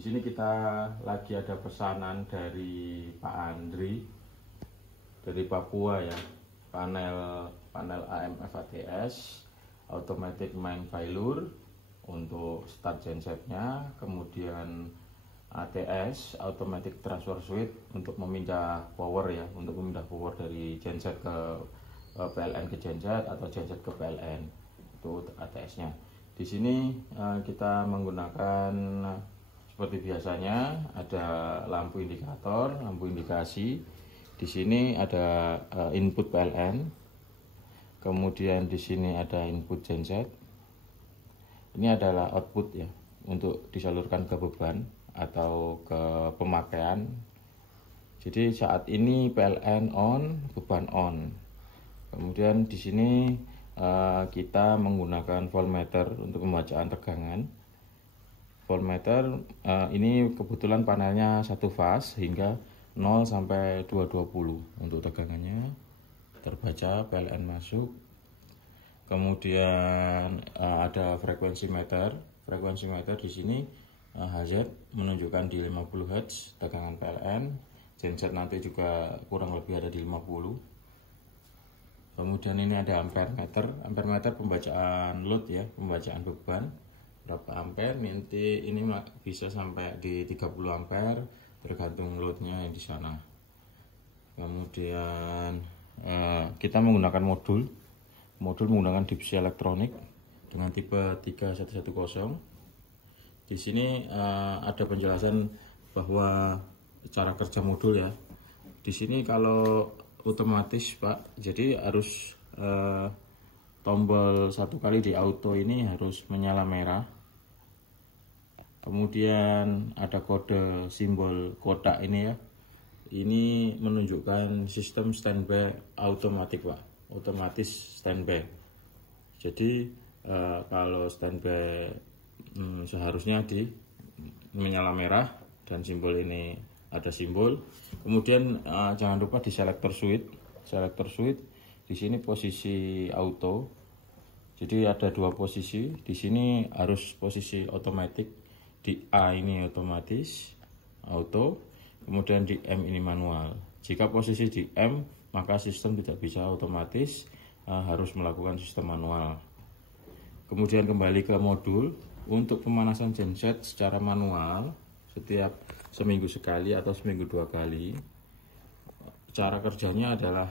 Di sini kita lagi ada pesanan dari Pak Andri dari Papua ya. Panel AMF ATS automatic main failure untuk start gensetnya, kemudian ATS automatic transfer switch untuk memindah power ya, untuk memindah power dari genset ke PLN ke genset atau genset ke PLN. Itu ATS-nya. Di sini kita menggunakan seperti biasanya, ada lampu indikator, lampu indikasi. Di sini ada input PLN, kemudian di sini ada input genset. Ini adalah output ya, untuk disalurkan ke beban atau ke pemakaian. Jadi saat ini PLN on, beban on. Kemudian di sini kita menggunakan voltmeter untuk pembacaan tegangan. Voltmeter ini kebetulan panelnya satu fase hingga 0 sampai 220 untuk tegangannya terbaca PLN masuk. Kemudian ada frekuensi meter. Frekuensi meter di sini HZ menunjukkan di 50 Hz tegangan PLN. Genset nanti juga kurang lebih ada di 50. Kemudian ini ada ampere meter. Ampere meter pembacaan load ya, pembacaan beban berapa ampere. Nanti ini bisa sampai di 30 ampere tergantung loadnya yang di sana. Kemudian kita menggunakan modul menggunakan dipsi elektronik dengan tipe 3110. Di sini ada penjelasan bahwa cara kerja modul ya. Di sini kalau otomatis Pak, jadi harus tombol satu kali di auto ini harus menyala merah. Kemudian ada kode simbol kotak ini ya. Ini menunjukkan sistem standby otomatis Pak, otomatis standby. Jadi kalau standby seharusnya di menyala merah dan simbol ini ada simbol. Kemudian jangan lupa di selector switch. Selector switch di sini posisi auto. Jadi ada dua posisi. Di sini harus posisi otomatis. Di A ini otomatis auto, kemudian di M ini manual. Jika posisi di M, maka sistem tidak bisa otomatis, harus melakukan sistem manual. Kemudian kembali ke modul. Untuk pemanasan genset secara manual setiap seminggu sekali atau seminggu 2 kali. Cara kerjanya adalah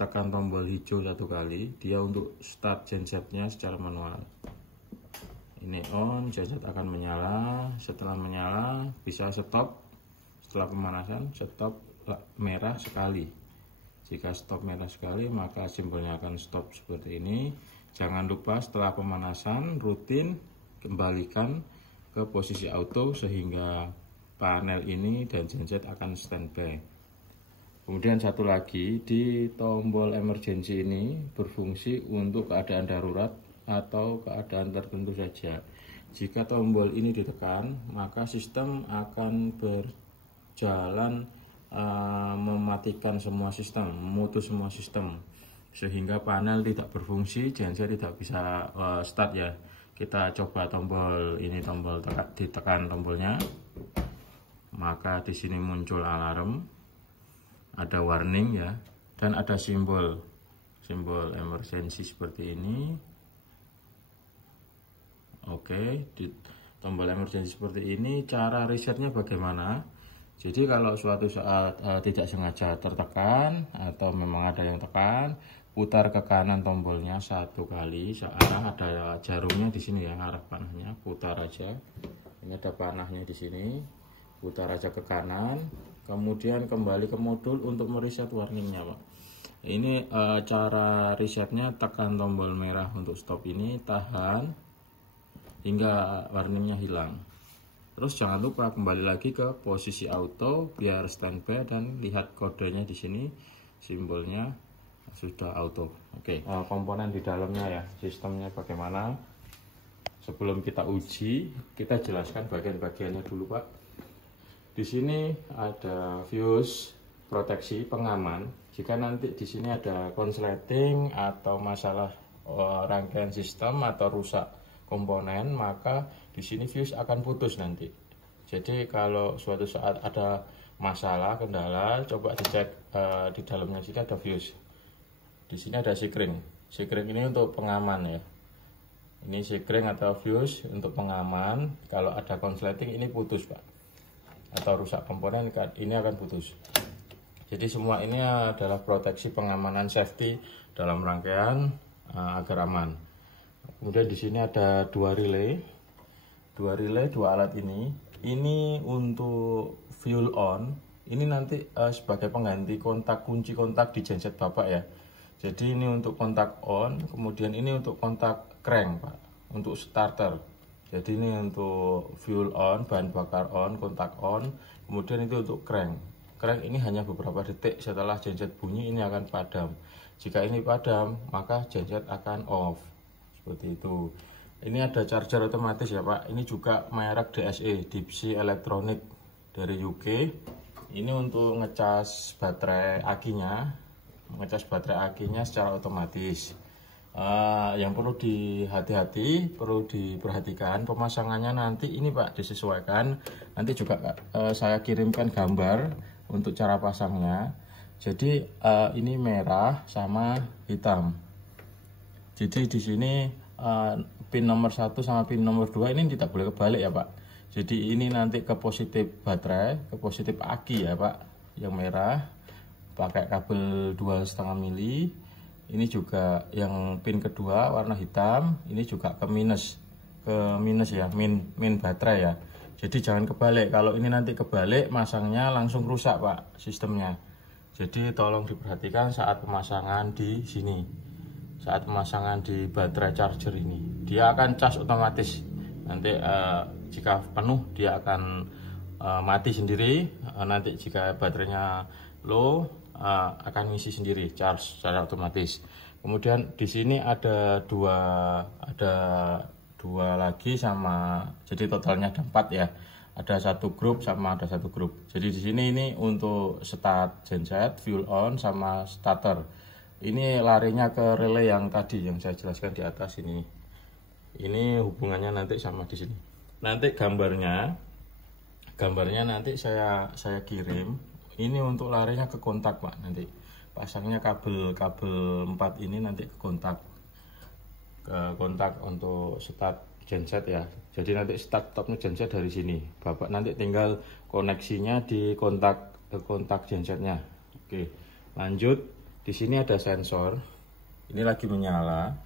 tekan tombol hijau 1 kali, dia untuk start gensetnya secara manual. Ini on, genset akan menyala. Setelah menyala bisa stop. Setelah pemanasan stop merah sekali. Jika stop merah sekali maka simbolnya akan stop seperti ini. Jangan lupa setelah pemanasan rutin kembalikan ke posisi auto sehingga panel ini dan genset akan standby. Kemudian satu lagi, di tombol emergency ini berfungsi untuk keadaan darurat atau keadaan tertentu saja. Jika tombol ini ditekan, maka sistem akan berjalan mematikan semua sistem, memutus semua sistem, sehingga panel tidak berfungsi, genset tidak bisa start ya. Kita coba tombol ini, ditekan tombolnya, maka di sini muncul alarm, ada warning ya, dan ada simbol emergency seperti ini. Oke, di tombol emergency seperti ini. Cara resetnya bagaimana? Jadi kalau suatu saat tidak sengaja tertekan atau memang ada yang tekan, putar ke kanan tombolnya 1 kali searah, ada jarumnya di sini ya, arah panahnya, putar aja. Ini ada panahnya di sini, putar aja ke kanan. Kemudian kembali ke modul untuk mereset warningnya Pak. Ini cara resetnya, tekan tombol merah untuk stop ini, tahan hingga warningnya hilang. Terus jangan lupa kembali lagi ke posisi auto biar standby dan lihat kodenya di sini, simbolnya sudah auto. Oke, komponen di dalamnya ya, sistemnya bagaimana. Sebelum kita uji, kita jelaskan bagian-bagiannya dulu Pak. Di sini ada fuse proteksi pengaman. Jika nanti di sini ada konsleting atau masalah rangkaian sistem atau rusak komponen, maka di sini fuse akan putus nanti. Jadi kalau suatu saat ada masalah, kendala, coba dicek di dalamnya sini ada fuse. Di sini ada sikring. Sikring ini untuk pengaman ya. Ini sikring atau fuse untuk pengaman. Kalau ada konsleting ini putus Pak, atau rusak komponen ini akan putus. Jadi semua ini adalah proteksi pengamanan safety dalam rangkaian agar aman. Kemudian di sini ada dua relay, dua alat ini. Ini untuk fuel on. Ini nanti sebagai pengganti kontak, kunci kontak di genset Bapak ya. Jadi ini untuk kontak on, kemudian ini untuk kontak crank Pak, untuk starter. Jadi ini untuk fuel on, bahan bakar on, kontak on, kemudian itu untuk crank. Crank ini hanya beberapa detik setelah genset bunyi ini akan padam. Jika ini padam, maka genset akan off. Seperti itu. Ini ada charger otomatis ya Pak. Ini juga merek DSE, Deep Sea Electronic dari UK. Ini untuk ngecas baterai akinya, secara otomatis. Yang perlu hati-hati, perlu diperhatikan pemasangannya nanti ini Pak disesuaikan. Nanti juga saya kirimkan gambar untuk cara pasangnya. Jadi ini merah sama hitam. Jadi di sini pin nomor 1 sama pin nomor 2 ini tidak boleh kebalik ya Pak. Jadi ini nanti ke positif baterai, ke positif aki ya Pak, yang merah pakai kabel 2,5 mili. Ini juga yang pin kedua warna hitam, ini juga ke minus ya, min baterai ya. Jadi jangan kebalik. Kalau ini nanti kebalik, masangnya langsung rusak Pak sistemnya. Jadi tolong diperhatikan saat pemasangan di sini. Saat pemasangan di baterai charger ini, dia akan cas otomatis. Nanti jika penuh dia akan mati sendiri. Nanti jika baterainya low akan ngisi sendiri, charge secara otomatis. Kemudian di sini ada dua lagi sama, jadi totalnya ada 4 ya. Ada satu grup sama ada satu grup. Jadi di sini ini untuk start genset, fuel on sama starter. Ini larinya ke relay yang tadi yang saya jelaskan di atas ini. Ini hubungannya nanti sama di sini. Nanti gambarnya nanti saya kirim. Ini untuk larinya ke kontak Pak. Nanti pasangnya kabel 4 ini nanti ke kontak untuk start genset ya. Jadi nanti start stopnya genset dari sini. Bapak nanti tinggal koneksinya di kontak gensetnya. Oke, lanjut. Di sini ada sensor. Ini lagi menyala.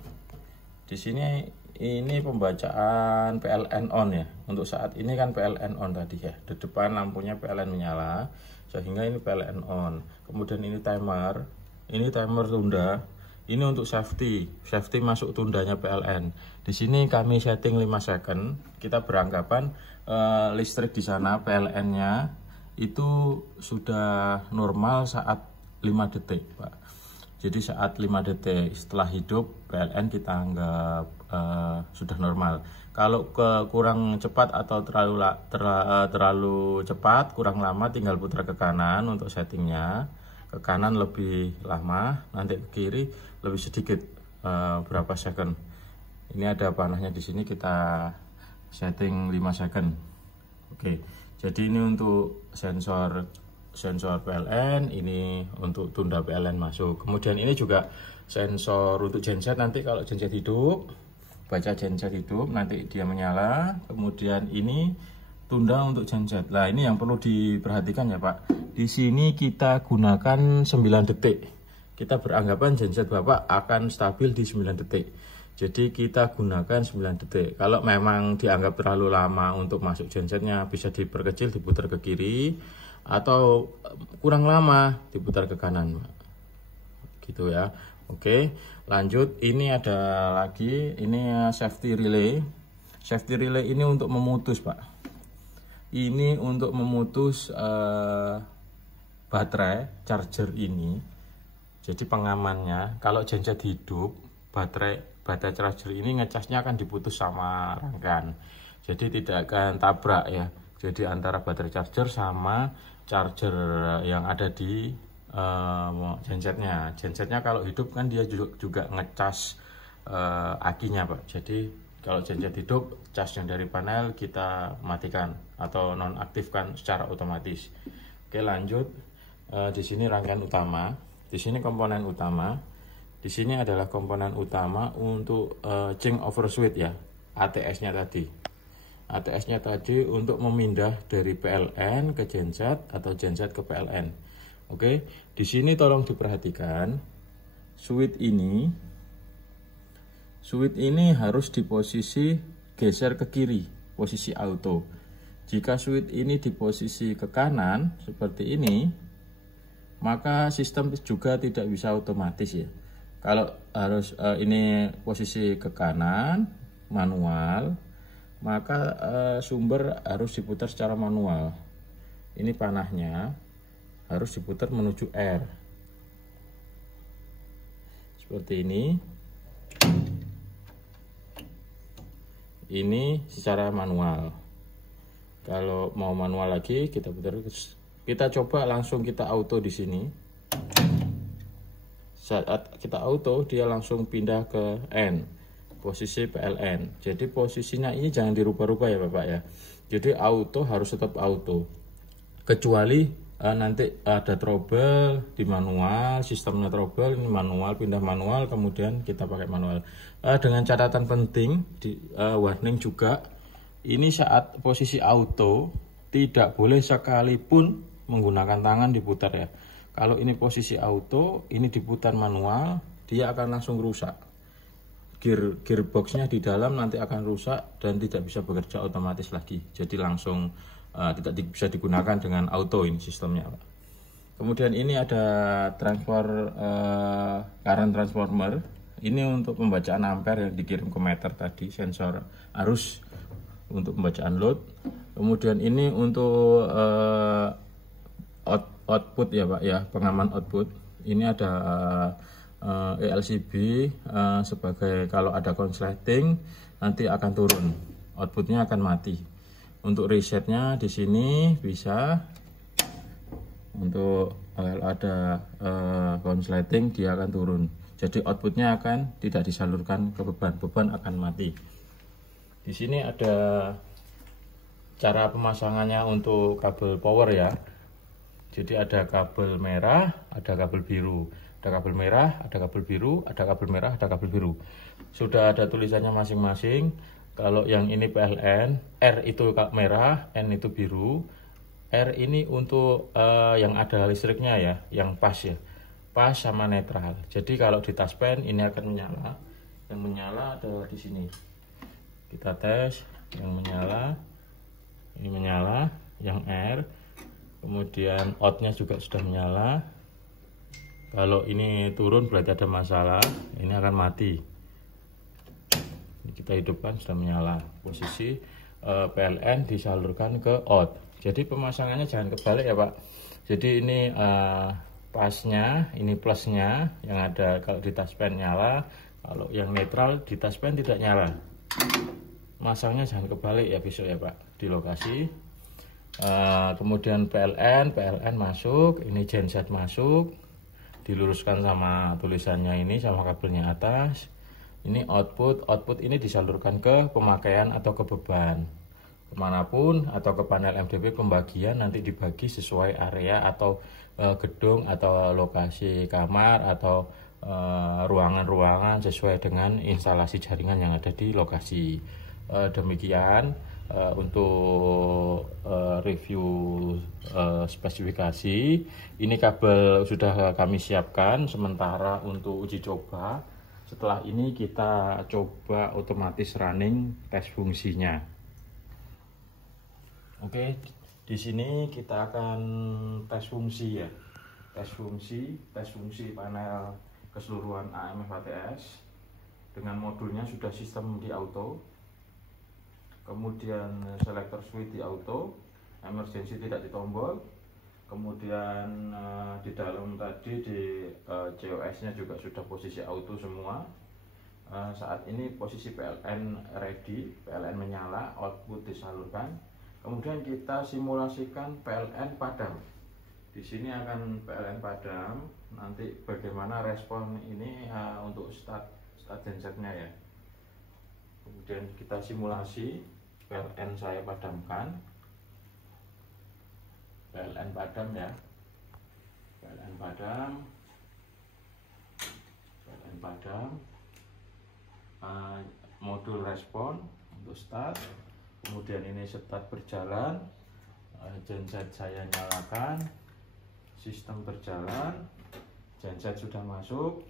Di sini ini pembacaan PLN on ya. Untuk saat ini kan PLN on tadi ya. Di depan lampunya PLN menyala, sehingga ini PLN on. Kemudian ini timer. Ini timer tunda. Ini untuk safety masuk tundanya PLN. Di sini kami setting 5 second. Kita beranggapan listrik di sana PLN-nya itu sudah normal saat 5 detik, Pak. Jadi saat 5 detik setelah hidup PLN kita anggap sudah normal. Kalau kurang cepat atau terlalu cepat, kurang lama, tinggal putar ke kanan untuk settingnya. Ke kanan lebih lama, nanti ke kiri lebih sedikit, berapa second. Ini ada panahnya di sini, kita setting 5 second. Oke, jadi ini untuk sensor PLN, ini untuk tunda PLN masuk. Kemudian ini juga sensor untuk genset, nanti kalau genset hidup, baca genset hidup, nanti dia menyala. Kemudian ini tunda untuk genset. Nah, ini yang perlu diperhatikan ya Pak. Di sini kita gunakan 9 detik. Kita beranggapan genset Bapak akan stabil di 9 detik. Jadi kita gunakan 9 detik. Kalau memang dianggap terlalu lama untuk masuk gensetnya, bisa diperkecil, diputar ke kiri, atau kurang lama diputar ke kanan, gitu ya. Oke, lanjut. Ini ada lagi, ini safety relay. Safety relay ini untuk memutus Pak. Ini untuk memutus baterai charger ini. Jadi pengamannya, kalau genset hidup, baterai charger ini ngecasnya akan diputus sama rangkaian. Jadi tidak akan tabrak ya. Jadi antara baterai charger sama charger yang ada di gensetnya. Gensetnya kalau hidup kan dia juga ngecas akinya Pak. Jadi Kalau genset hidup, casnya dari panel kita matikan atau nonaktifkan secara otomatis. Oke, lanjut. Di sini rangkaian utama, di sini komponen utama, di sini adalah komponen utama untuk change over switch ya, ATS-nya tadi. ATS-nya tadi untuk memindah dari PLN ke genset atau genset ke PLN. Oke, di sini tolong diperhatikan, switch ini harus di posisi geser ke kiri, posisi auto. Jika switch ini di posisi ke kanan seperti ini, maka sistem juga tidak bisa otomatis ya. Kalau harus ini posisi ke kanan manual, maka sumber harus diputar secara manual. Ini panahnya harus diputar menuju R seperti ini secara manual. Kalau mau manual lagi kita putar, kita coba langsung kita auto di sini. Saat kita auto dia langsung pindah ke N, posisi PLN. Jadi posisinya ini jangan dirubah-rubah ya Bapak ya. Jadi auto harus tetap auto, kecuali nanti ada trouble di manual, sistemnya trouble, ini manual, pindah manual, kemudian kita pakai manual. Dengan catatan penting di warning juga, ini saat posisi auto tidak boleh sekalipun menggunakan tangan diputar ya. Kalau ini posisi auto, ini diputar manual, dia akan langsung rusak. Gearboxnya di dalam nanti akan rusak dan tidak bisa bekerja otomatis lagi. Jadi langsung tidak bisa digunakan dengan auto ini sistemnya. Kemudian ini ada current transformer. Ini untuk pembacaan ampere yang dikirim ke meter tadi, sensor arus untuk pembacaan load. Kemudian ini untuk output ya Pak ya, pengaman output. Ini ada ELCB sebagai kalau ada konsleting nanti akan turun, outputnya akan mati. Untuk resetnya di sini bisa, untuk kalau ada konsleting dia akan turun. Jadi outputnya akan tidak disalurkan ke beban akan mati. Di sini ada cara pemasangannya untuk kabel power ya. Jadi ada kabel merah, ada kabel biru. Ada kabel merah, ada kabel biru, ada kabel merah, ada kabel biru. Sudah ada tulisannya masing-masing. Kalau yang ini PLN, R itu merah, N itu biru. R ini untuk yang ada listriknya ya, yang pas ya, pas sama netral. Jadi kalau di taspen ini akan menyala, yang menyala ada di sini. Kita tes, yang menyala, ini menyala, yang R. Kemudian outnya juga sudah menyala. Kalau ini turun berarti ada masalah, ini akan mati. Kita hidupkan, sudah menyala. Posisi PLN disalurkan ke out. Jadi pemasangannya jangan kebalik ya Pak. Jadi ini pasnya, ini plusnya yang ada kalau di taspen nyala, kalau yang netral di taspen tidak nyala. Masangnya jangan kebalik ya besok ya Pak di lokasi. Kemudian PLN masuk, ini genset masuk, diluruskan sama tulisannya ini sama kabelnya atas. Ini output ini disalurkan ke pemakaian atau ke beban kemanapun, atau ke panel MDP pembagian nanti dibagi sesuai area atau gedung atau lokasi kamar atau ruangan-ruangan sesuai dengan instalasi jaringan yang ada di lokasi. Demikian untuk review spesifikasi. Ini kabel sudah kami siapkan sementara untuk uji coba. Setelah ini kita coba otomatis running tes fungsinya. Oke, di sini kita akan tes fungsi ya. Tes fungsi panel keseluruhan AMF ATS dengan modulnya sudah sistem di auto. Kemudian selector switch di auto, emergency tidak ditombol. Kemudian di dalam tadi di COS-nya juga sudah posisi auto semua. Saat ini posisi PLN ready, PLN menyala, output disalurkan. Kemudian kita simulasikan PLN padam. Di sini akan PLN padam. Nanti bagaimana respon ini untuk start gensetnya ya. Kemudian kita simulasi, PLN saya padamkan, PLN padam ya, PLN padam, PLN padam, modul respon untuk start. Kemudian ini start berjalan, genset saya nyalakan, sistem berjalan, genset sudah masuk,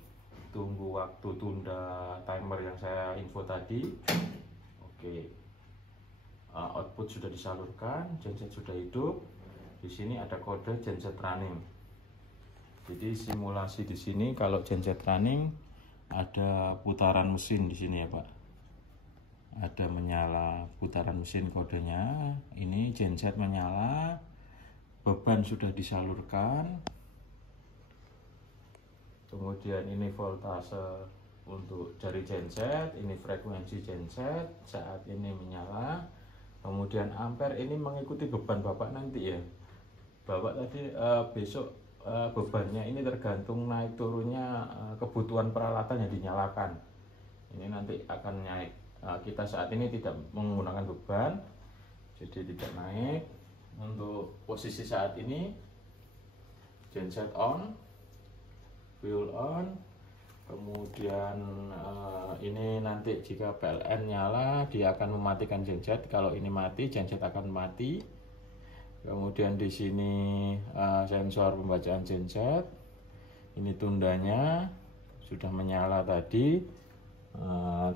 tunggu waktu tunda timer yang saya info tadi. Oke, output sudah disalurkan, genset sudah hidup. Di sini ada kode genset running. Jadi simulasi di sini kalau genset running ada putaran mesin di sini ya Pak. Ada menyala putaran mesin kodenya. Ini genset menyala, beban sudah disalurkan. Kemudian ini voltase untuk dari genset, ini frekuensi genset saat ini menyala. Kemudian ampere ini mengikuti beban Bapak nanti ya. Bapak tadi besok bebannya ini tergantung naik turunnya kebutuhan peralatan yang dinyalakan. Ini nanti akan naik. Kita saat ini tidak menggunakan beban, jadi tidak naik. Untuk posisi saat ini genset on, fuel on. Kemudian ini nanti jika PLN nyala dia akan mematikan genset. Kalau ini mati, genset akan mati. Kemudian di sini sensor pembacaan genset. Ini tundanya sudah menyala tadi.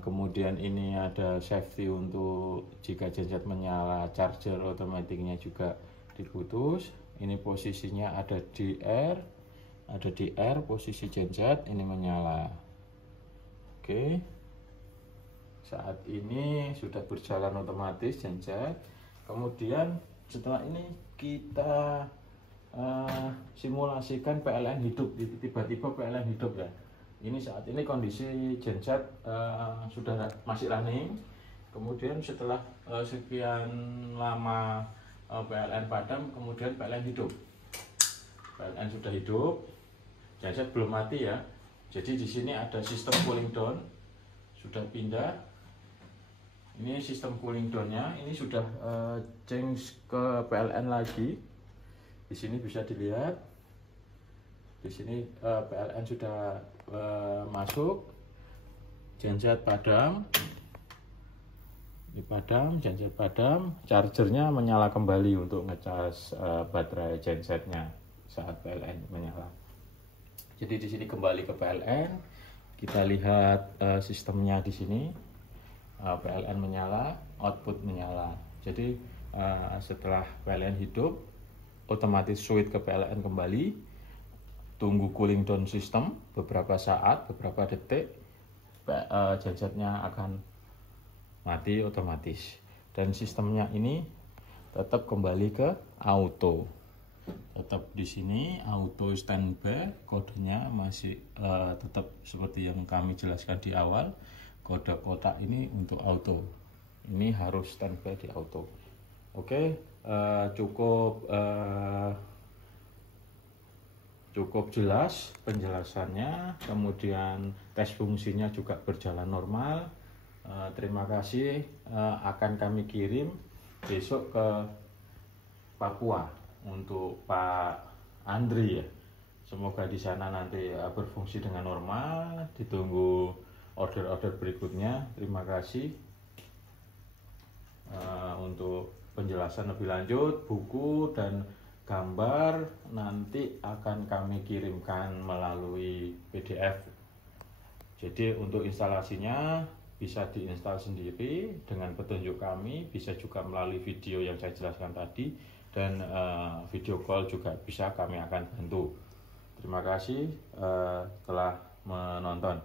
Kemudian ini ada safety untuk jika genset menyala, charger otomatiknya juga diputus. Ini posisinya ada di R, posisi genset ini menyala. Oke, saat ini sudah berjalan otomatis genset. Kemudian setelah ini kita simulasikan PLN hidup. Tiba-tiba PLN hidup ya. Ini saat ini kondisi genset sudah masih running. Kemudian setelah sekian lama PLN padam, kemudian PLN hidup. PLN sudah hidup, genset belum mati ya. Jadi di sini ada sistem cooling down, sudah pindah. Ini sistem cooling downnya, ini sudah change ke PLN lagi. Di sini bisa dilihat. Di sini PLN sudah masuk, genset padam, dipadam, genset padam, chargernya menyala kembali untuk ngecas baterai gensetnya saat PLN menyala. Jadi di sini kembali ke PLN, kita lihat sistemnya di sini, PLN menyala, output menyala. Jadi setelah PLN hidup, otomatis switch ke PLN kembali. Tunggu cooling down system beberapa saat, beberapa detik, gensetnya akan mati otomatis. Dan sistemnya ini tetap kembali ke auto. Tetap di sini auto standby, kodenya masih tetap seperti yang kami jelaskan di awal. Kode kotak ini untuk auto. Ini harus standby di auto. Oke, cukup jelas penjelasannya, kemudian tes fungsinya juga berjalan normal. Terima kasih, akan kami kirim besok ke Papua untuk Pak Andri ya. Semoga di sana nanti berfungsi dengan normal. Ditunggu order-order berikutnya. Terima kasih. Untuk penjelasan lebih lanjut, buku dan gambar nanti akan kami kirimkan melalui PDF. Jadi untuk instalasinya bisa diinstal sendiri dengan petunjuk kami, bisa juga melalui video yang saya jelaskan tadi, dan video call juga bisa, kami akan bantu. Terima kasih telah menonton.